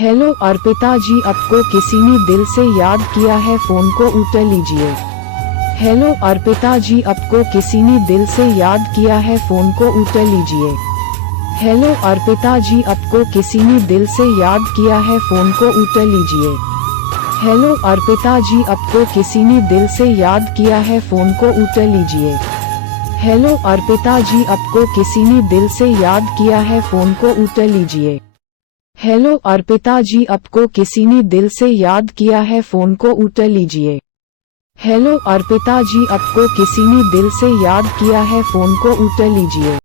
Hello Arpita जी, आपको किसी ने दिल से याद किया है, फोन को उठा लीजिए। हेलो अर्पिता जी, आपको किसी ने दिल से याद किया है, फोन को उठा लीजिए। हेलो अर्पिता जी, आपको किसी ने दिल से याद किया है, फोन को उठा लीजिए। हेलो अर्पिता जी, आपको किसी ने दिल से याद किया है, फोन को उठा लीजिए। हेलो अर्पिता जी, आपको किसी ने दिल से याद किया है, फोन को उठा लीजिए। हेलो अर्पिता जी, आपको किसी ने दिल से याद किया है, फोन को उठा लीजिए। हेलो अर्पिता जी, आपको किसी ने दिल से याद किया है, फोन को उठा लीजिए।